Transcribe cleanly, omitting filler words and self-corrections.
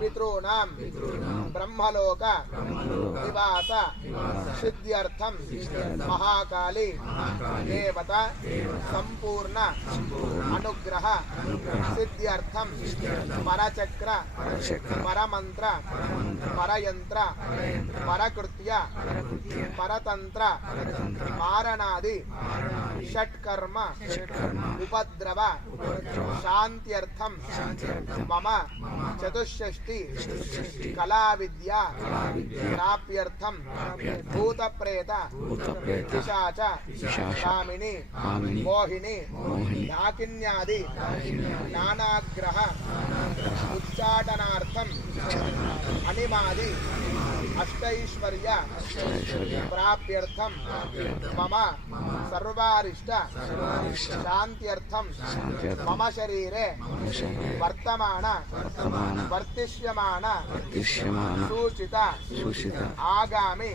पितॄणां ब्रह्मलोक निवास सिद्ध्यर्थं महाकाली देवता संपूर्ण अनुग्रह सिद्ध्यर्थं परचक्र परमंत्र परयंत्र परकृत्य परतंत्र मारणादि षट्कर्म उपद्रव शांत्यर्थं मम चतुष्षष्टि कला विद्या प्राप्यर्थं भूत प्रेत पिशाच कामिनी मोहिनी डाकिन्यादि नानाग्रह उच्चाटनार्थं अनिमादि अष्टैश्वर्य प्राप्यर्थं मम सर्वारिष्ट शांत्यर्थं मम शरीरे वर्तमान वर्तिष्यमान सूचित आगामि